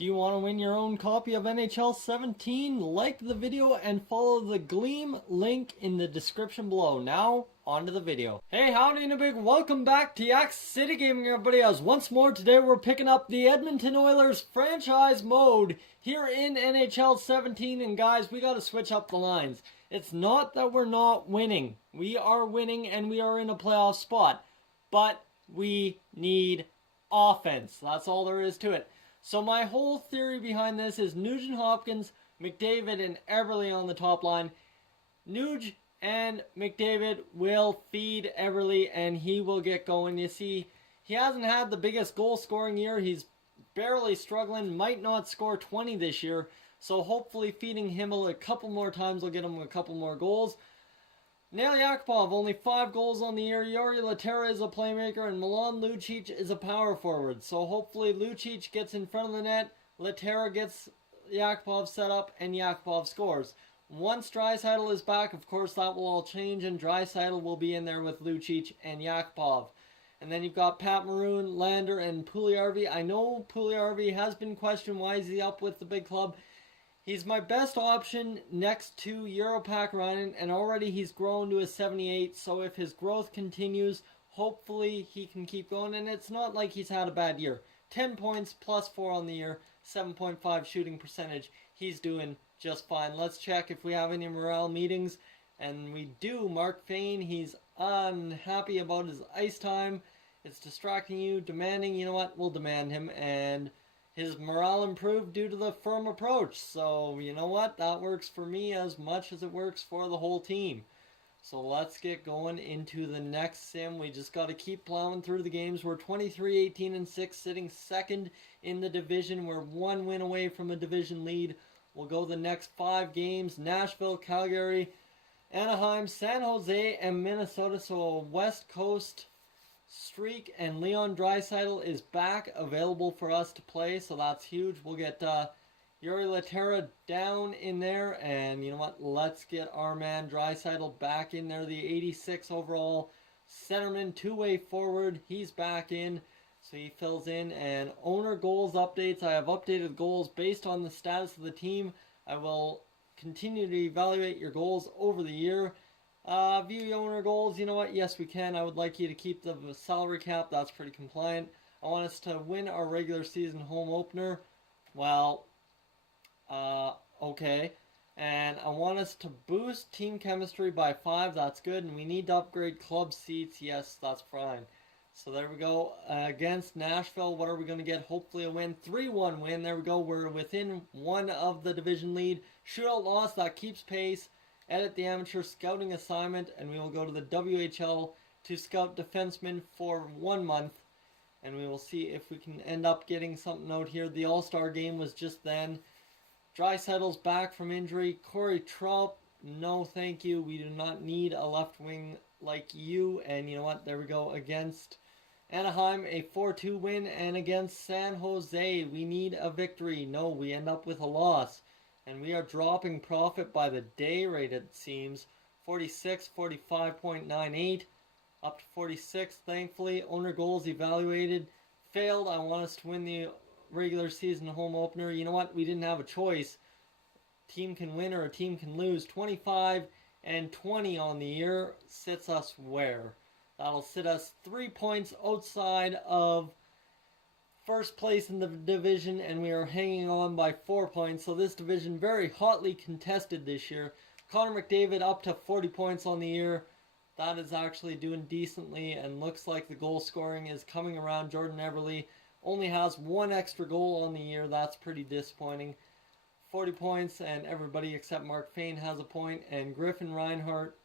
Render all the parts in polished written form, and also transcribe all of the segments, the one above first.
Do you want to win your own copy of NHL 17? Like the video and follow the Gleam link in the description below. Now, on to the video. Hey, howdy and a big welcome back to Yak City Gaming, everybody. As once more today we're picking up the Edmonton Oilers franchise mode here in NHL 17. And guys, we got to switch up the lines. It's not that we're not winning. We are winning and we are in a playoff spot. But we need offense. That's all there is to it. So my whole theory behind this is Nugent Hopkins, McDavid, and Eberle on the top line. Nuge and McDavid will feed Eberle and he will get going. You see, he hasn't had the biggest goal scoring year. He's barely struggling, might not score 20 this year. So hopefully feeding him a couple more times will get him a couple more goals. Nail Yakupov, only 5 goals on the year. Jori Lehtera is a playmaker, and Milan Lucic is a power forward. So hopefully Lucic gets in front of the net, Lehtera gets Yakupov set up, and Yakupov scores. Once Draisaitl is back, of course that will all change, and Draisaitl will be in there with Lucic and Yakupov. And then you've got Pat Maroon, Lander, and Puljujarvi. I know Puljujarvi has been questioned. Why is he up with the big club? He's my best option next to Europac Ryan, and already he's grown to a 78, so if his growth continues, hopefully he can keep going, and it's not like he's had a bad year. 10 points, plus 4 on the year, 7.5 shooting percentage. He's doing just fine. Let's check if we have any morale meetings, and we do. Mark Fane, he's unhappy about his ice time. It's distracting you, demanding, you know what, we'll demand him, and his morale improved due to the firm approach. So, you know what? That works for me as much as it works for the whole team. So let's get going into the next sim. We just got to keep plowing through the games. We're 23-18-6, sitting second in the division. We're 1 win away from a division lead. We'll go the next 5 games. Nashville, Calgary, Anaheim, San Jose, and Minnesota. So a West Coast streak, and Leon Draisaitl is back available for us to play, so that's huge. We'll get Jori Lehtera down in there, and you know what, let's get our man Draisaitl back in there, the 86 overall centerman, two-way forward. He's back in, so he fills in. And owner goals updates, I have updated goals based on the status of the team. I will continue to evaluate your goals over the year. View owner goals, you know what, yes we can. I would like you to keep the salary cap, that's pretty compliant. I want us to win our regular season home opener, well, okay. And I want us to boost team chemistry by 5, that's good. And we need to upgrade club seats, yes, that's fine. So there we go. Against Nashville, what are we going to get? Hopefully a win, 3-1 win, there we go. We're within 1 of the division lead. Shootout loss, that keeps pace. Edit the amateur scouting assignment, and we will go to the WHL to scout defensemen for 1 month, and we will see if we can end up getting something out here. The All-Star game was just then. Draisaitl's back from injury. Corey Trump, no thank you. We do not need a left wing like you. And you know what? There we go. Against Anaheim, a 4-2 win, and against San Jose, we need a victory. No, we end up with a loss. And we are dropping profit by the day rate, it seems. 46, 45.98, up to 46, thankfully. Owner goals evaluated, failed. I want us to win the regular season home opener. You know what? We didn't have a choice. Team can win or a team can lose. 25 and 20 on the year sits us where? That'll sit us 3 points outside of first place in the division, and we are hanging on by 4 points. So this division very hotly contested this year. Connor McDavid up to 40 points on the year. That is actually doing decently, and looks like the goal scoring is coming around. Jordan Eberle only has 1 extra goal on the year. That's pretty disappointing. 40 points, and everybody except Mark Fane has a point, and Griffin Reinhart,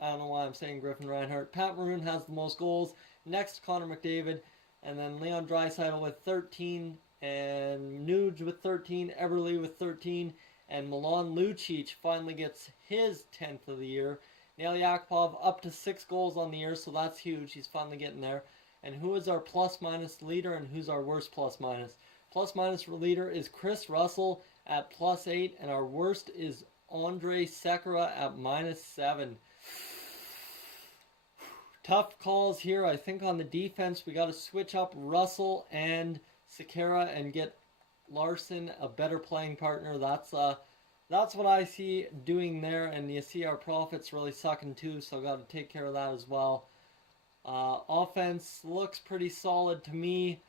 I don't know why I'm saying Griffin Reinhart. Pat Maroon has the most goals. Next, Connor McDavid. And then Leon Draisaitl with 13, and Nuge with 13, Eberle with 13, and Milan Lucic finally gets his 10th of the year. Nail Yakupov up to 6 goals on the year, so that's huge. He's finally getting there. And who is our plus-minus leader, and who's our worst plus-minus? Plus-minus leader is Chris Russell at +8, and our worst is Andre Sekera at -7. Tough calls here. I think on the defense we got to switch up Russell and Sekera and get Larson a better playing partner. That's what I see doing there, and you see our profits really sucking too, so got to take care of that as well. Offense looks pretty solid to me.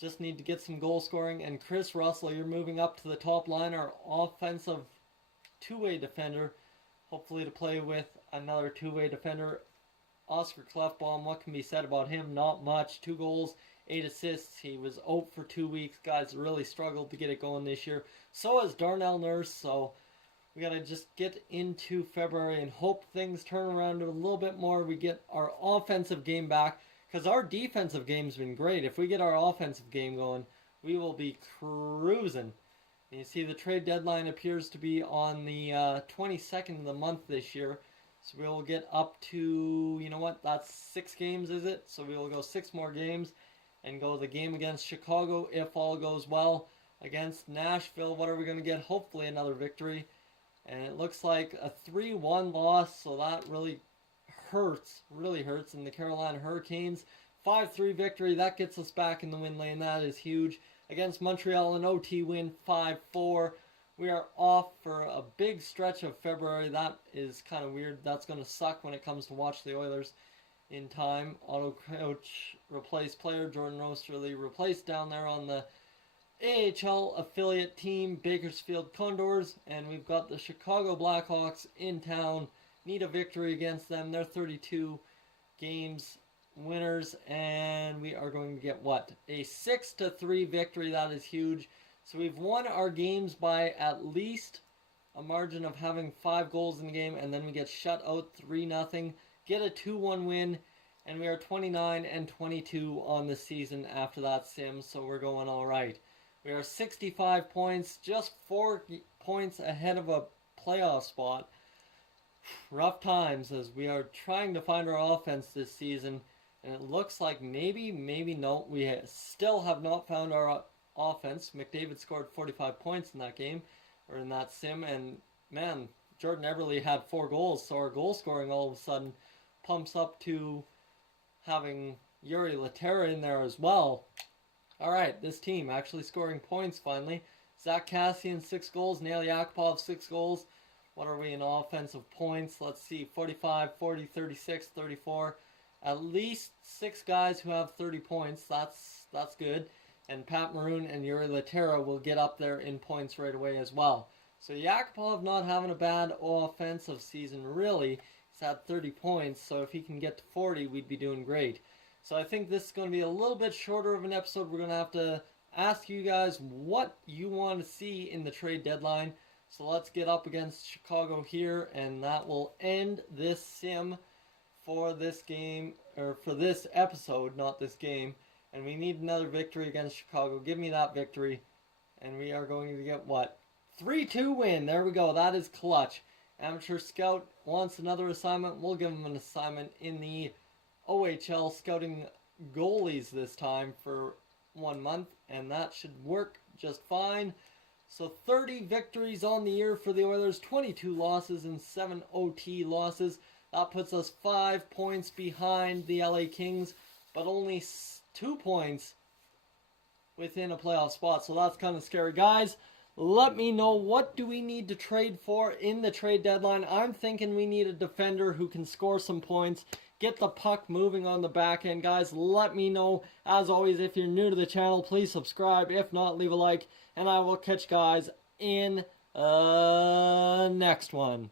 Just need to get some goal scoring. And Chris Russell, you're moving up to the top line, our offensive two-way defender. Hopefully to play with another two-way defender. Oscar Clefbaum, what can be said about him? Not much. 2 goals, 8 assists. He was out for 2 weeks. Guys really struggled to get it going this year. So has Darnell Nurse. So we got to just get into February and hope things turn around a little bit more. We get our offensive game back. Because our defensive game's been great. If we get our offensive game going, we will be cruising. And you see the trade deadline appears to be on the 22nd of the month this year. So we will get up to, you know what, that's 6 games, is it? So we will go 6 more games and go the game against Chicago if all goes well. Against Nashville, what are we going to get? Hopefully another victory. And it looks like a 3-1 loss, so that really hurts. In the Carolina Hurricanes, 5-3 victory, that gets us back in the win lane. That is huge. Against Montreal, an OT win, 5-4. We are off for a big stretch of February. That is kind of weird. That's going to suck when it comes to watch the Oilers in time. Auto coach replaced player Jordan Osterley replaced down there on the AHL affiliate team, Bakersfield Condors, and we've got the Chicago Blackhawks in town. Need a victory against them. They're 32 games winners, and we are going to get what? A 6-3 victory. That is huge. So we've won our games by at least a margin of having 5 goals in the game, and then we get shut out 3-0. Get a 2-1 win, and we are 29-22 on the season after that sim, so we're going all right. We are 65 points, just 4 points ahead of a playoff spot. Rough times as we are trying to find our offense this season, and it looks like maybe no, we still have not found our offense. McDavid scored 45 points in that game, or in that sim, and man, Jordan Eberle had 4 goals, so our goal scoring all of a sudden pumps up to having Yuri Laterra in there as well. Alright, this team actually scoring points finally. Zach Cassian 6 goals, Nail Yakupov 6 goals. What are we in offensive points? Let's see, 45, 40, 36, 34. At least 6 guys who have 30 points. That's good. And Pat Maroon and Yuri Laterra will get up there in points right away as well. So Yakupov not having a bad offensive season, really. He's had 30 points, so if he can get to 40, we'd be doing great. So I think this is going to be a little bit shorter of an episode. We're going to have to ask you guys what you want to see in the trade deadline. So let's get up against Chicago here, and that will end this sim for this game, or for this episode, not this game. And we need another victory against Chicago. Give me that victory. And we are going to get what? 3-2 win. There we go. That is clutch. Amateur Scout wants another assignment. We'll give him an assignment in the OHL, scouting goalies this time for 1 month. And that should work just fine. So 30 victories on the year for the Oilers, 22 losses and 7 OT losses. That puts us 5 points behind the LA Kings, but only 2 points within a playoff spot. So that's kind of scary. Guys, let me know, what do we need to trade for in the trade deadline? I'm thinking we need a defender who can score some points, get the puck moving on the back end. Guys, let me know. As always, if you're new to the channel, please subscribe. If not, leave a like. And I will catch you guys in next one.